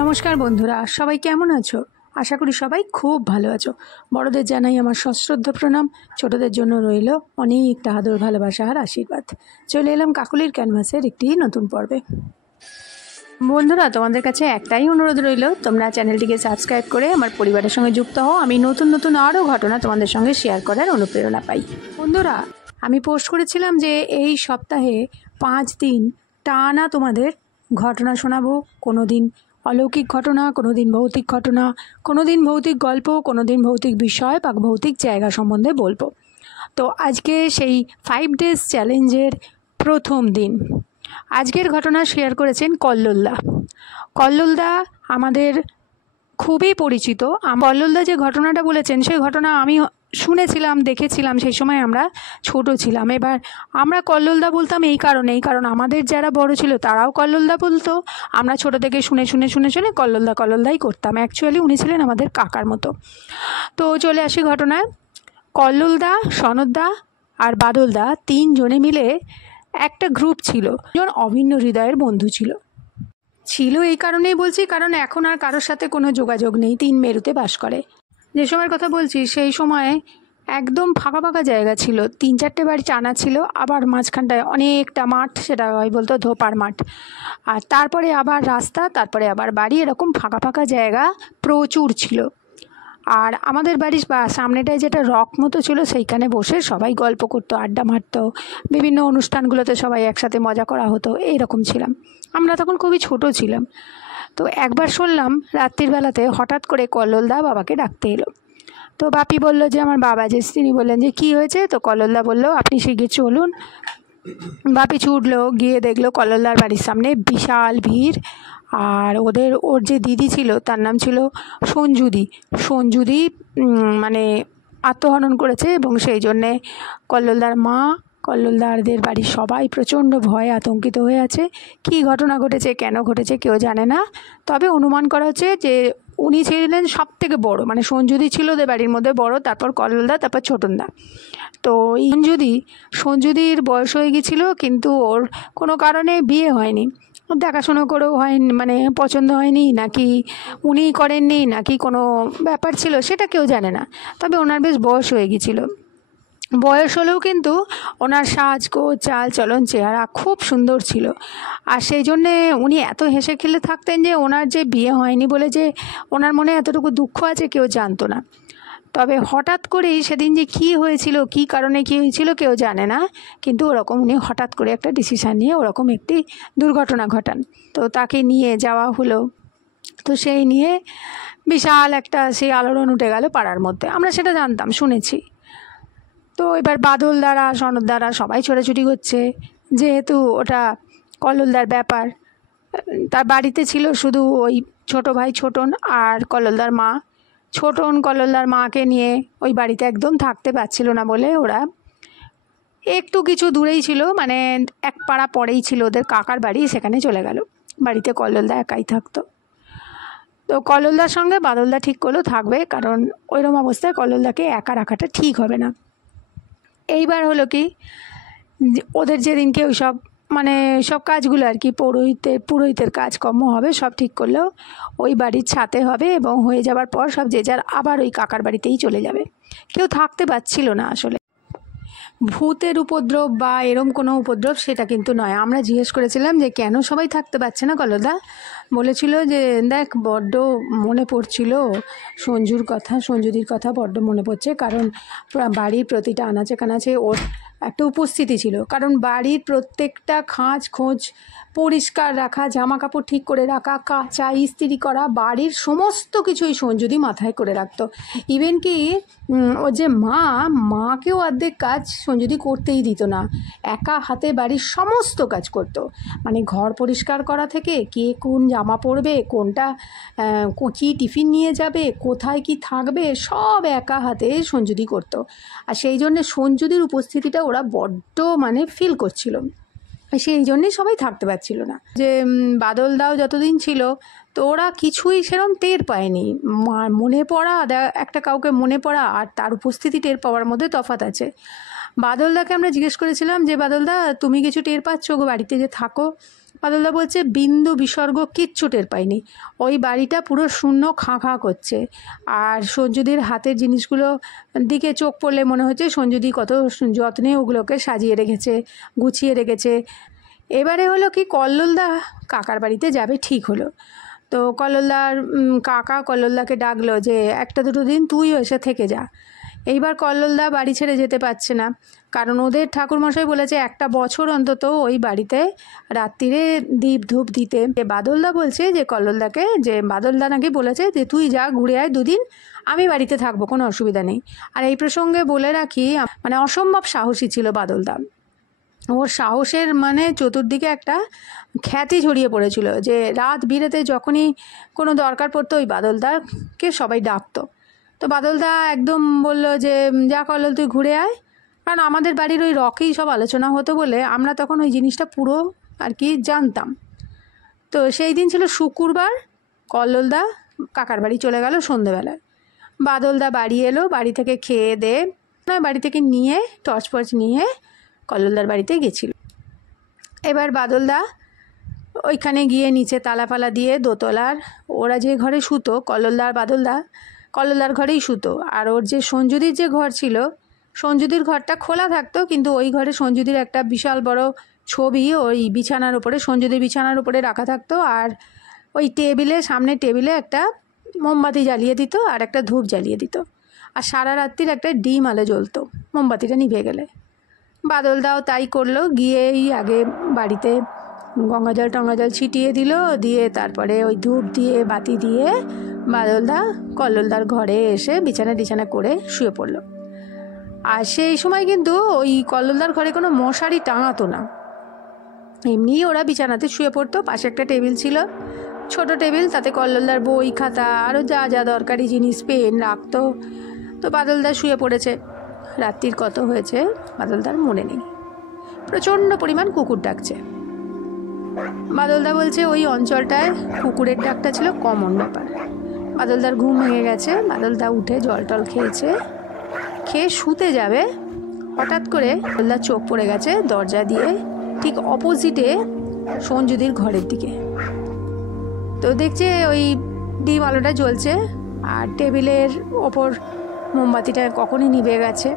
নমস্কার বন্ধুরা, সবাই কেমন আছো? আশা করি সবাই খুব ভালো আছো। বড়দের জানাই আমার সশ্রদ্ধ প্রণাম, ছোটদের জন্য রইল অনেকটা আদর, ভালোবাসা আর আশীর্বাদ। চলে এলাম কাকলির ক্যানভাসের একটি নতুন পর্বে। বন্ধুরা, তোমাদের কাছে একটাই অনুরোধ রইল, তোমরা চ্যানেলটিকে সাবস্ক্রাইব করে আমার পরিবারের সঙ্গে যুক্ত হও। আমি নতুন নতুন আরও ঘটনা তোমাদের সঙ্গে শেয়ার করার অনুপ্রেরণা পাই। বন্ধুরা, আমি পোস্ট করেছিলাম যে এই সপ্তাহে 5 দিন টানা তোমাদের ঘটনা শোনাবো। কোনো দিন অলৌকিক ঘটনা, কোনো দিন ভৌতিক ঘটনা, কোনো দিন ভৌতিক গল্প, কোনো দিন ভৌতিক বিষয় বা ভৌতিক জায়গা সম্বন্ধে বলবো। তো আজকে সেই 5 ডেজ চ্যালেঞ্জের প্রথম দিন। আজকের ঘটনা শেয়ার করেছেন কল্লোলদা। কল্লোলদা আমাদের খুবই পরিচিত। কল্লোলদা যে ঘটনাটা বলেছেন সেই ঘটনা আমি শুনেছিলাম, দেখেছিলাম। সেই সময় আমরা ছোট ছিলাম। এবার আমরা কল্লোলদা বলতাম এই কারণ আমাদের যারা বড় ছিল তারাও কল্লোলদা বলতো। আমরা ছোট থেকে শুনে কল্লোলদাই করতাম। অ্যাকচুয়ালি উনি ছিলেন আমাদের কাকার মতো। তো চলে আসি ঘটনায়। কল্লোলদা, সনদদা আর বাদলদা 3 জনে মিলে একটা গ্রুপ ছিল। অভিন্ন হৃদয়ের বন্ধু ছিল। এই কারণেই বলছি কারণ এখন আর কারোর সাথে কোনো যোগাযোগ নেই। 3 মেরুতে বাস করে। যে সময়ের কথা বলছি সেই সময় একদম ফাঁকা ফাঁকা জায়গা ছিল। 3-4টে বাড়ি টানা ছিল, আবার মাঝখানটায় অনেকটা মাঠ, সেটা হয় বলতো ধোপার মাঠ। আর তারপরে আবার রাস্তা, তারপরে আবার বাড়ি, এরকম ফাঁকা ফাঁকা জায়গা প্রচুর ছিল। আর আমাদের বাড়ির সামনেটায় যেটা রক মতো ছিল, সেইখানে বসে সবাই গল্প করতো, আড্ডা মারতো। বিভিন্ন অনুষ্ঠানগুলোতে সবাই একসাথে মজা করা হতো। এইরকম ছিলাম আমরা তখন, খুবই ছোট ছিলাম। তো একবার শুনলাম রাত্রির বেলাতে হঠাৎ করে কল্লোলদা বাবাকে ডাকতে এলো। তো বাপি বলল যে আমার বাবা যে, তিনি বললেন যে কী হয়েছে? তো কল্লোলদা বলল আপনি শিগগির চলুন। বাপি ছুটলো, গিয়ে দেখলো কল্লোলদার বাড়ির সামনে বিশাল ভিড়। আর ওর যে দিদি ছিল তার নাম ছিল সঞ্জুদি মানে আত্মহনন করেছে, এবং সেই জন্যে কল্লোলদার মা, কল্লোলদারদের বাড়ির সবাই প্রচণ্ড ভয়ে আতঙ্কিত হয়ে আছে। কী ঘটনা ঘটেছে, কেন ঘটেছে কেউ জানে না। তবে অনুমান করা হচ্ছে যে উনি ছিলেন সব থেকে বড়ো, মানে সঞ্জুদি ছিল ওদের বাড়ির মধ্যে বড়ো, তারপর কল্লোলদা, তারপর ছোটনদা। তো এই সঞ্জুদির বয়স হয়ে গেছিলো, কিন্তু ওর কোনো কারণে বিয়ে হয়নি। দেখাশোনা করেও হয়নি, মানে পছন্দ হয়নি, নাকি উনিই করেননি, নাকি কোনো ব্যাপার ছিল সেটা কেউ জানে না। তবে ওনার বেশ বয়স হয়ে গেছিলো। বয়স হলেও কিন্তু ওনার সাজগোজ, চাল চলন, চেহারা খুব সুন্দর ছিল। আর সেই জন্যে উনি এত হেসে খেলে থাকতেন যে ওনার যে বিয়ে হয়নি বলে যে ওনার মনে এতটুকু দুঃখ আছে কেউ জানতো না। তবে হঠাৎ করেই সেদিন যে কী হয়েছিল, কী কারণে কী হয়েছিল কেউ জানে না, কিন্তু ওরকম উনি হঠাৎ করে একটা ডিসিশান নিয়ে ওরকম একটি দুর্ঘটনা ঘটান। তো তাকে নিয়ে যাওয়া হলো। তো সেই নিয়ে বিশাল একটা সেই আলোড়ন উঠে গেল পাড়ার মধ্যে। আমরা সেটা জানতাম, শুনেছি। তো এবার বাদলদারা, সনদদারা সবাই ছোটাছুটি করছে, যেহেতু ওটা কল্লোলদার ব্যাপার। তার বাড়িতে ছিল শুধু ওই ছোটো ভাই ছোটন আর কল্লোলদার মা। ছোটন কল্লোলদার মাকে নিয়ে ওই বাড়িতে একদম থাকতে পারছিল না বলে ওরা একটু কিছু দূরেই ছিল, মানে এক পাড়া পরেই ছিল ওদের কাকার বাড়ি, সেখানে চলে গেল। বাড়িতে কল্লোলদা একাই থাকতো। তো কল্লোলদার সঙ্গে বাদলদা ঠিক করলো থাকবে, কারণ ওইরকম অবস্থায় কল্লোলদাকে একা রাখাটা ঠিক হবে না। এইবার হলো কি, ওদের যেদিনকে ওই সব মানে সব কাজগুলো আর কি, পুরোহিতের কাজকর্ম হবে, সব ঠিক করলেও ওই বাড়ির ছাতে হবে, এবং হয়ে যাবার পর সব যে যার আবার ওই কাকার বাড়িতেই চলে যাবে। কেউ থাকতে পারছিল না আসলে। ভূতের উপদ্রব বা এরম কোনো উপদ্রব সেটা কিন্তু নয়। আমরা জিজ্ঞেস করেছিলাম যে কেন সবাই থাকতে পারছে না কল্লোলদা? বলেছিল যে দেখ, বড্ড মনে পড়ছিল সঞ্জুদির কথা বড্ড মনে পড়ছে, কারণ বাড়ির প্রতিটা আনাচে কানাচে ওর একটা উপস্থিতি ছিল। কারণ বাড়ির প্রত্যেকটা খোঁজ পরিষ্কার রাখা, জামা কাপড় ঠিক করে রাখা, কাচা, ইস্ত্রি করা, বাড়ির সমস্ত কিছুই সঞ্জুদি মাথায় করে রাখতো। ইভেন কি ওর যে মাকেও অর্ধেক কাজ সঞ্জুদি করতেই দিত না। একা হাতে বাড়ির সমস্ত কাজ করতো, মানে ঘর পরিষ্কার করা থেকে কে কোন জামা পরবে, কোনটা কী টিফিন নিয়ে যাবে, কোথায় কি থাকবে, সব একা হাতে সঞ্জুদি করতো। আর সেই জন্যে সঞ্জুদির উপস্থিতিটা ওরা বড্ড মানে ফিল করছিল। সেই জন্যেই সবাই থাকতে পারছিল না। যে বাদলদাও যতদিন ছিল তো ওরা কিছুই সেরকম টের পায়নি। মনে পড়া, একটা কাউকে মনে পড়া আর তার উপস্থিতি টের পাওয়ার মধ্যে তফাৎ আছে। বাদলদাকে আমরা জিজ্ঞেস করেছিলাম যে বাদলদা, তুমি কিছু টের পাচ্ছ গো বাড়িতে যে থাকো? বাদলদা বলছে বিন্দু বিসর্গ কিচ্ছু টের পাইনি, ওই বাড়িটা পুরো শূন্য খাঁ খাঁ করছে। আর সঞ্জুদির হাতের জিনিসগুলো দিকে চোখ পড়লে মনে হচ্ছে সঞ্জুদি কত যত্নে ওগুলোকে সাজিয়ে রেখেছে, গুছিয়ে রেখেছে। এবারে হলো কি, কল্লোলদা কাকার বাড়িতে যাবে ঠিক হলো। তো কল্লোলদার কাকা কল্লোলদাকে ডাকলো যে একটা দুটো দিন তুইও এসে থেকে যা। এইবার কল্লোলদা বাড়ি ছেড়ে যেতে পারছে না, কারণ ওদের ঠাকুরমশাই বলেছে একটা বছর অন্তত ওই বাড়িতে রাত্রিরে দীপ ধূপ দিতে। বাদলদা বলছে যে কল্লোলদাকে, যে বাদলদা নাকি বলেছে যে তুই যা ঘুরে আয় দুদিন, আমি বাড়িতে থাকবো, কোনো অসুবিধা নেই। আর এই প্রসঙ্গে বলে রাখি, মানে অসম্ভব সাহসী ছিল বাদলদা। ওর সাহসের মানে চতুর্দিকে একটা খ্যাতি ছড়িয়ে পড়েছিল, যে রাত বিরেতে যখনই কোনো দরকার পড়তো ওই বাদলদাকে সবাই ডাকতো। তো বাদলদা একদম বলল যে যা কল্লোল তুই ঘুরে আয়, কারণ আমাদের বাড়ির ওই রকেই সব আলোচনা হতো বলে আমরা তখন ওই জিনিসটা পুরো আর কি জানতাম। তো সেই দিন ছিল শুক্রবার, কল্লোলদা কাকার বাড়ি চলে গেল সন্ধেবেলায়। বাদলদা বাড়ি এলো, বাড়ি থেকে খেয়ে দে বাড়ি থেকে নিয়ে টর্চ ফর্চ নিয়ে কল্লোলদার বাড়িতে গেছিল। এবার বাদলদা ওইখানে গিয়ে নিচে তালাপালা দিয়ে দোতলার, ওরা যে ঘরে শুতো কল্লোলদা আর বাদলদা কল্লোলদার ঘরেই শুতো। আর ওর যে সঞ্জুদির যে ঘর ছিল, সঞ্জুদির ঘরটা খোলা থাকতো, কিন্তু ওই ঘরে সঞ্জুদির একটা বিশাল বড় ছবি ওই বিছানার উপরে, সঞ্জুদির বিছানার উপরে রাখা থাকতো। আর ওই সামনে টেবিলে একটা মোমবাতি জ্বালিয়ে দিত আর একটা ধূপ জ্বালিয়ে দিত। আর সারা রাত্রির একটা ডিম আলো জ্বলতো মোমবাতিটা নিভে গেলে। বাদলদাও তাই করলো, গিয়েই আগে বাড়িতে গঙ্গাজল টঙ্গাজল ছিটিয়ে দিল, দিয়ে তারপরে ওই ধূপ দিয়ে বাতি দিয়ে বাদলদা কল্লোলদার ঘরে এসে বিছানা করে শুয়ে পড়লো। আর সেই সময় কিন্তু ওই কল্লোলদার ঘরে কোনো মশারি টাঙাতো না, এমনিই ওরা বিছানাতে শুয়ে পড়তো। পাশে একটা টেবিল ছিল, ছোট টেবিল, তাতে কল্লোলদার বই খাতা আরও যা যা দরকারি জিনিস পেন রাখতো। তো বাদলদা শুয়ে পড়েছে। রাত্রির কত হয়েছে বাদলদার মনে নেই, প্রচণ্ড পরিমাণ কুকুর ডাকছে। বাদলদা বলছে ওই অঞ্চলটায় কুকুরের ডাকটা ছিল কমন ব্যাপার। বাদলদার ঘুম ভেঙে গেছে, বাদলদা উঠে জল টল খেয়ে শুতে যাবে, হঠাৎ করে বাদলদার চোখ পড়ে গেছে দরজা দিয়ে ঠিক অপোজিটে সঞ্জুদির ঘরের দিকে। তো দেখছে ওই ডিম আলোটা জ্বলছে আর টেবিলের ওপর মোমবাতিটা কখনই নিভে গেছে।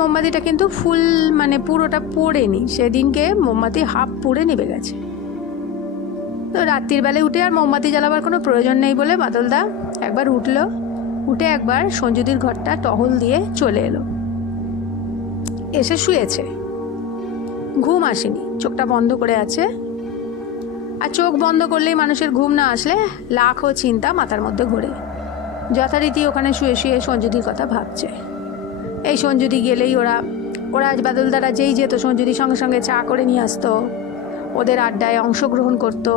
মোমবাতিটা কিন্তু ফুল মানে পুরোটা পড়েনি, সেদিনকে মোমবাতি হাফ পুড়ে নিভে গেছে। তো রাত্রির বেলায় উঠে আর মোমবাতি জ্বালাবার কোনো প্রয়োজন নেই বলে বাদলদা একবার উঠে একবার সঞ্জুদির ঘরটা টহল দিয়ে চলে এলো, এসে শুয়েছে। ঘুম আসেনি, চোখটা বন্ধ করে আছে। আর চোখ বন্ধ করলেই মানুষের ঘুম না আসলে লাখো চিন্তা মাথার মধ্যে ঘোরে। যথারীতি ওখানে শুয়ে শুয়ে সঞ্জুদির কথা ভাবছে। এই সঞ্জুদি গেলেই ওরা আজ বাদলদারা যেই যেত সঞ্জুদির সঙ্গে সঙ্গে চা করে নিয়ে আসতো, ওদের আড্ডায় অংশগ্রহণ করতো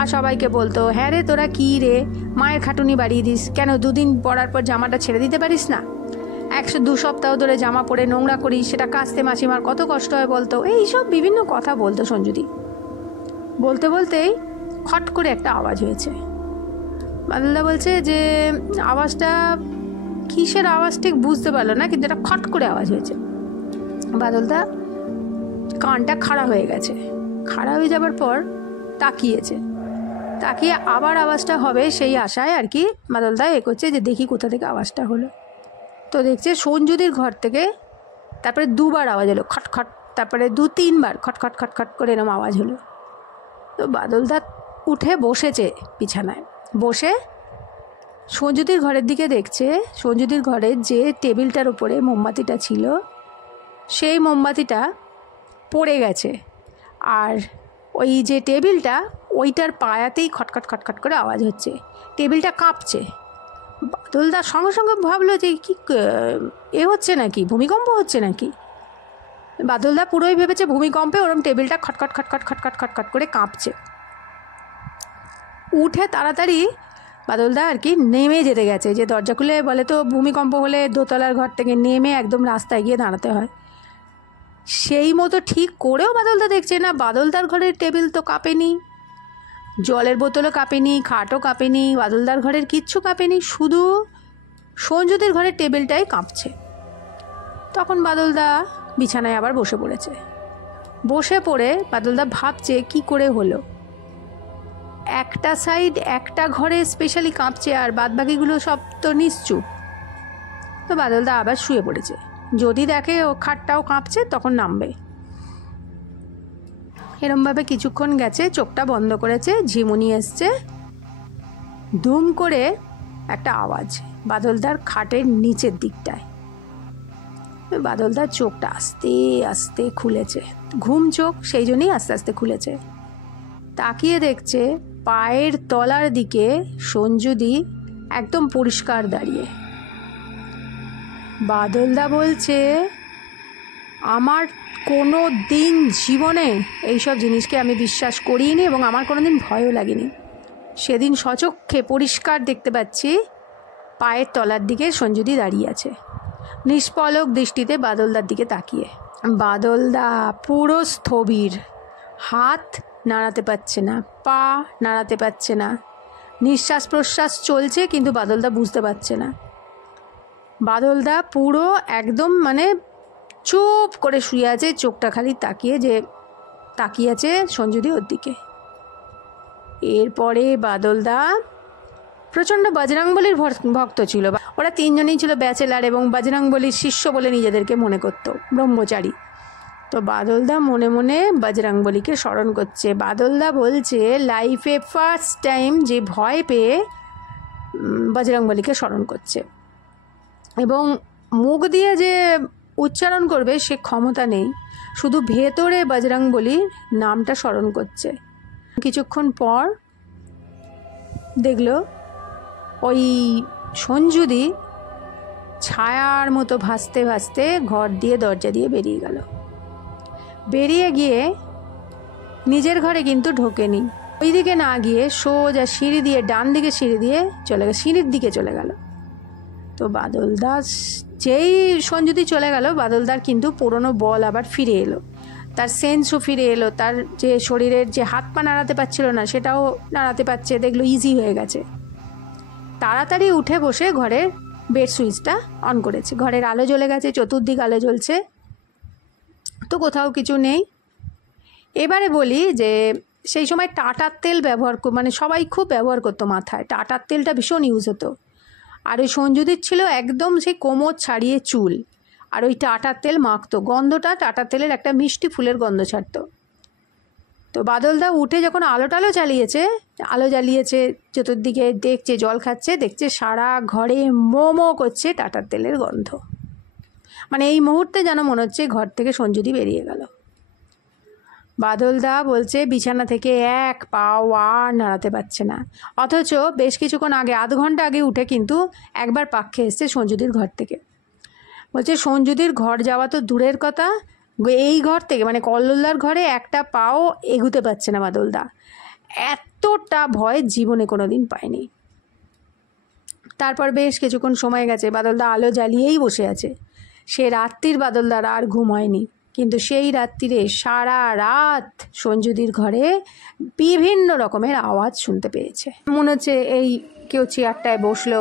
আর সবাইকে বলতো, হ্যাঁ রে তোরা কী রে মায়ের খাটুনি বাড়িয়ে দিস কেন, দুদিন পরার পর জামাটা ছেড়ে দিতে পারিস না, 102 সপ্তাহ ধরে জামা পরে নোংরা করিস, সেটা কাচতে মাসিমার কত কষ্ট হয় বলতো। এইসব বিভিন্ন কথা বলতো সঞ্জুদি। বলতে বলতেই খট করে একটা আওয়াজ হয়েছে। বাদলদা বলছে যে আওয়াজটা কিসের আওয়াজ ঠিক বুঝতে পারলো না, কিন্তু একটা খট করে আওয়াজ হয়েছে। বাদলদা কানটা খাড়া হয়ে গেছে, খাড়া হয়ে যাবার পর তাকিয়ে আবার আওয়াজটা হবে সেই আশায় আর কি বাদলদা করছে যে দেখি কোথা থেকে আওয়াজটা হলো। তো দেখছে সঞ্জুদির ঘর থেকে তারপরে দুবার আওয়াজ হলো খটখট, তারপরে 2-3 বার খটখট করে এরকম আওয়াজ হলো। তো বাদলদা উঠে বসেছে বিছানায়, বসে সঞ্জুদির ঘরের দিকে দেখছে। সঞ্জুদির ঘরের যে টেবিলটার উপরে মোমবাতিটা ছিল সেই মোমবাতিটা পড়ে গেছে, আর ওই যে টেবিলটা ওইটার পায়াতেই খটখট করে আওয়াজ হচ্ছে, টেবিলটা কাঁপছে। বাদলদা সঙ্গে সঙ্গে ভাবলো যে কি হচ্ছে নাকি, ভূমিকম্প হচ্ছে নাকি। বাদলদা পুরোই ভেবেছে ভূমিকম্পে ওরম টেবিলটা খটখট করে কাঁপছে। উঠে তাড়াতাড়ি বাদলদা আর কি নেমে যেতে গেছে, যে দরজা খুলে বলে তো ভূমিকম্প হলে দোতলার ঘর থেকে নেমে একদম রাস্তায় গিয়ে দাঁড়াতে হয়। সেই মতো ঠিক করেও বাদলদা দেখছে না বাদলদার ঘরের টেবিল তো কাঁপেনি, জলের বোতলও কাঁপেনি, খাটও কাঁপেনি, বাদলদার ঘরের কিচ্ছু কাঁপেনি, শুধু সঞ্জুদির ঘরের টেবিলটাই কাঁপছে। তখন বাদলদা বিছানায় আবার বসে পড়েছে। বসে পড়ে বাদলদা ভাবছে কি করে হলো, একটা সাইড একটা ঘরে স্পেশালি কাঁপছে আর বাদবাকিগুলো সব তো নিশ্চুপ। তো বাদলদা আবার শুয়ে পড়েছে, যদি দেখে ও খাটটাও কাঁপছে তখন নামবে। এরমভাবে কিছুক্ষণ গেছে, চোখটা বন্ধ করেছে, ঝিমুনি এসছে, দুম করে একটা আওয়াজ বাদলদার খাটের নিচের দিকটায়। বাদলদার চোখটা আস্তে আস্তে খুলেছে, ঘুম চোখ, সেই জন্যই আস্তে আস্তে খুলেছে। তাকিয়ে দেখছে পায়ের তলার দিকে সঞ্জুদি একদম পরিষ্কার দাঁড়িয়ে। বাদলদা বলছে, আমার কোনো দিন জীবনে এইসব জিনিসকে আমি বিশ্বাস করিনি এবং আমার কোনো দিন ভয়ও লাগেনি। সেদিন সচক্ষে পরিষ্কার দেখতে পাচ্ছি পায়ের তলার দিকে সঞ্জুদি দাঁড়িয়ে আছে, নিষ্পলক দৃষ্টিতে বাদলদার দিকে তাকিয়ে। বাদলদা পুরো স্থবির, হাত নাড়াতে পারছে না, পা নাড়াতে পারছে না, নিঃশ্বাস প্রশ্বাস চলছে কিন্তু বাদলদা বুঝতে পারছে না। বাদলদা পুরো একদম মানে চুপ করে শুয়ে আছে, চোখটা খালি তাকিয়ে আছে সঞ্জুদি ওর দিকে। এরপরে বাদলদা প্রচণ্ড বজরংবলীর ভক্ত ছিল। ওরা তিনজনেই ছিল ব্যাচেলার এবং বজরংবলীর শিষ্য বলে নিজেদেরকে মনে করতো, ব্রহ্মচারী। তো বাদলদা মনে মনে বজরংবলীকে স্মরণ করছে। বাদলদা বলছে লাইফে ফার্স্ট টাইম যে ভয় পেয়ে বজরংবলীকে স্মরণ করছে, এবং মুখ দিয়ে যে উচ্চারণ করবে সে ক্ষমতা নেই, শুধু ভেতরে বজরংবলীর নামটা স্মরণ করছে। কিছুক্ষণ পর দেখলো ওই সঞ্জুদি ছায়ার মতো ভাসতে ভাসতে ঘর দিয়ে দরজা দিয়ে বেরিয়ে গেল। বেরিয়ে গিয়ে নিজের ঘরে কিন্তু ঢোকেনি, ওই দিকে না গিয়ে সোজা সিঁড়ি দিয়ে, ডান দিকে সিঁড়ি দিয়ে সিঁড়ির দিকে চলে গেল। তো বাদলদা যেই সঞ্জুদি চলে গেল, বাদলদার কিন্তু পুরনো বল আবার ফিরে এলো, তার সেন্সও ফিরে এলো, তার যে শরীরের যে হাত পা নাড়াতে পারছিল না সেটাও নাড়াতে পারছে, দেখলো ইজি হয়ে গেছে। তাড়াতাড়ি উঠে বসে ঘরের বেড সুইচটা অন করেছে, ঘরের আলো জ্বলে গেছে, চতুর্দিক আলো জ্বলছে, তো কোথাও কিছু নেই। এবারে বলি যে সেই সময় টাটার তেল মানে সবাই খুব ব্যবহার করতো মাথায়, টাটার তেলটা ভীষণ ইউজ হতো। আর ওই সঞ্জুদির ছিল একদম সেই কোমর ছাড়িয়ে চুল, আর ওই টাটার তেল মাখতো, গন্ধটা টাটার তেলের একটা মিষ্টি ফুলের গন্ধ ছাড়তো। তো বাদলদা উঠে যখন আলো জ্বালিয়েছে চতুর্দিকে, দেখছে জল খাচ্ছে, দেখছে সারা ঘরে মোমো করছে টাটার তেলের গন্ধ। মানে এই মুহূর্তে যেন মনে হচ্ছে ঘর থেকে সঞ্জুদি বেরিয়ে গেল। বাদলদা বলছে বিছানা থেকে এক পাও আর নাড়াতে পারছে না, অথচ বেশ কিছুক্ষণ আগে, আধ ঘন্টা আগে উঠে কিন্তু একবার পাক খেয়ে এসছে সঞ্জুদির ঘর থেকে। বলছে সঞ্জুদির ঘর যাওয়া তো দূরের কথা, এই ঘর থেকে মানে কল্লোলদার ঘরে একটা পাও এগুতে পারছে না বাদলদা। এতটা ভয় জীবনে কোনো দিন পায়নি। তারপর বেশ কিছুক্ষণ সময় গেছে, বাদলদা আলো জ্বালিয়েই বসে আছে। সে রাত্রির বাদলদার আর ঘুম হয়নি, কিন্তু সেই রাত্রিরে সারা রাত সঞ্জুদির ঘরে বিভিন্ন রকমের আওয়াজ শুনতে পেয়েছে। মনে হচ্ছে এই কেউ চেয়ারটায় বসলো,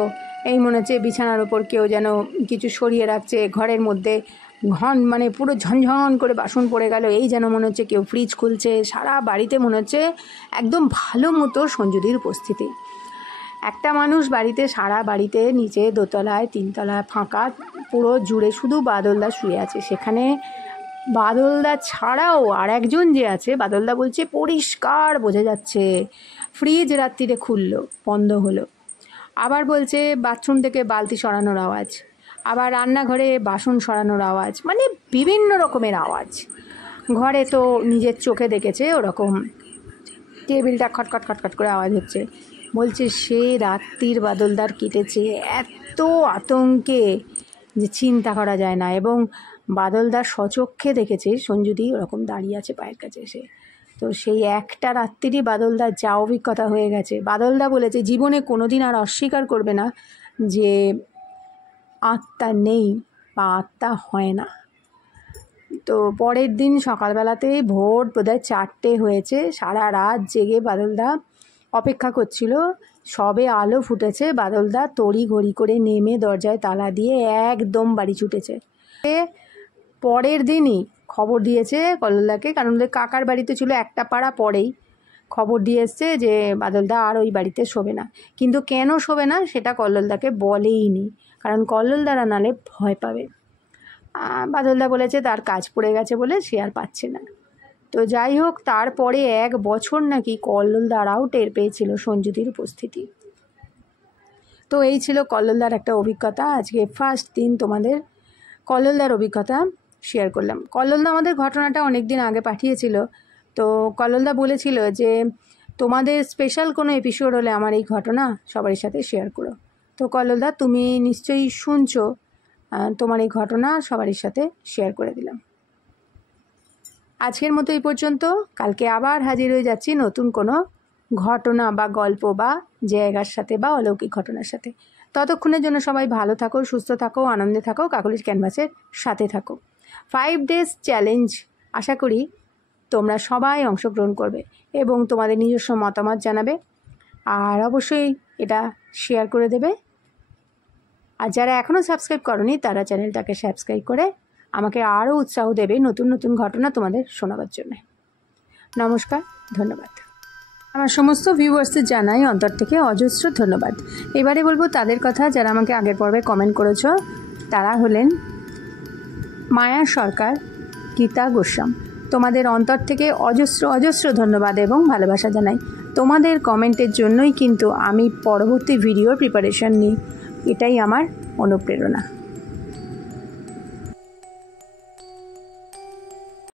এই মনে হচ্ছে বিছানার ওপর কেউ যেন কিছু সরিয়ে রাখছে, ঘরের মধ্যে মানে পুরো ঝনঝন করে বাসন পড়ে গেল, এই যেন মনে হচ্ছে কেউ ফ্রিজ খুলছে। সারা বাড়িতে মনে হচ্ছে একদম ভালো মতো সঞ্জুদির উপস্থিতি। একটা মানুষ বাড়িতে, সারা বাড়িতে নিচে দোতলায় তিনতলায় ফাঁকা, পুরো জুড়ে শুধু বাদলদা শুয়ে আছে। সেখানে বাদলদা ছাড়াও আর একজন যে আছে, বাদলদা বলছে পরিষ্কার বোঝা যাচ্ছে। ফ্রিজ রাত্রিরে খুললো, বন্ধ হলো, আবার বলছে বাথরুম থেকে বালতি সরানোর আওয়াজ, আবার রান্নাঘরে বাসন সরানোর আওয়াজ, মানে বিভিন্ন রকমের আওয়াজ। ঘরে তো নিজের চোখে দেখেছে ওরকম টেবিলটা খটখট খটখট করে আওয়াজ হচ্ছে। বলছে সে রাত্রির বাদলদার কেটেছে এত আতঙ্কে যে চিন্তা করা যায় না, এবং বাদলদার সচক্ষে দেখেছে সঞ্জুদি ওরকম দাঁড়িয়ে আছে পায়ের কাছে এসে। তো সেই একটা রাত্রিরই বাদলদার যা অভিজ্ঞতা হয়ে গেছে, বাদলদা বলেছে জীবনে কোনো দিন আর অস্বীকার করবে না যে আত্মা নেই বা আত্মা হয় না। তো পরের দিন সকালবেলাতেই ভোর বোধহয় 4টে হয়েছে, সারা রাত জেগে বাদলদা অপেক্ষা করছিল। সবে আলো ফুটেছে, বাদলদা তড়ি ঘড়ি করে নেমে দরজায় তালা দিয়ে একদম বাড়ি ছুটেছে। পরের দিনই খবর দিয়েছে কল্লোলদাকে, কারণ ওদের কাকার বাড়িতে ছিল একটা পাড়া পরেই। খবর দিয়ে এসছে যে বাদলদা আর ওই বাড়িতে শোবে না, কিন্তু কেন শোবে না সেটা কল্লোলদাকে বলেই নি, কারণ কল্লোলদারা নালে ভয় পাবে। বাদলদা বলেছে তার কাজ পড়ে গেছে বলে সে আর পাচ্ছে না। তো যাই হোক, তারপরে 1 বছর নাকি কল্লোলদারাও টের পেয়েছিল সঞ্জুদির উপস্থিতি। তো এই ছিল কল্লোলদার একটা অভিজ্ঞতা। আজকে ফার্স্ট দিন তোমাদের কল্লোলদার অভিজ্ঞতা শেয়ার করলাম। কল্লোলদা আমাদের ঘটনাটা অনেক দিন আগে পাঠিয়েছিল। তো কল্লোলদা বলেছিল যে তোমাদের স্পেশাল কোনো এপিসোড হলে আমার এই ঘটনা সবার সাথে শেয়ার করো। তো কল্লোলদা, তুমি নিশ্চয়ই শুনছো, তোমার এই ঘটনা সবার সাথে শেয়ার করে দিলাম। আজকের মতো এই পর্যন্ত। কালকে আবার হাজির হয়ে যাচ্ছি নতুন কোনো ঘটনা বা গল্প বা জায়গার সাথে বা অলৌকিক ঘটনার সাথে। ততক্ষণের জন্য সবাই ভালো থাকো, সুস্থ থাকো, আনন্দে থাকো, কাকলির ক্যানভাসের সাথে থাকো। 5 days চ্যালেঞ্জ, আশা করি তোমরা সবাই অংশগ্রহণ করবে এবং তোমাদের নিজস্ব মতামত জানাবে, আর অবশ্যই এটা শেয়ার করে দেবে। আর যারা এখনও সাবস্ক্রাইব করনি তারা চ্যানেলটাকে সাবস্ক্রাইব করে আমাকে আরও উৎসাহ দেবে নতুন নতুন ঘটনা তোমাদের শোনাবার জন্য। নমস্কার, ধন্যবাদ। আমার সমস্ত ভিউয়ার্সদের জানাই অন্তর থেকে অজস্র ধন্যবাদ। এবারে বলবো তাদের কথা যারা আমাকে আগের পর্বে কমেন্ট করেছো। তারা হলেন মায়া সরকার, গীতা গোস্বাম। তোমাদের অন্তর থেকে অজস্র অজস্র ধন্যবাদ এবং ভালোবাসা জানাই। তোমাদের কমেন্টের জন্যই কিন্তু আমি পরবর্তী ভিডিওর প্রিপারেশন নিই, এটাই আমার অনুপ্রেরণা।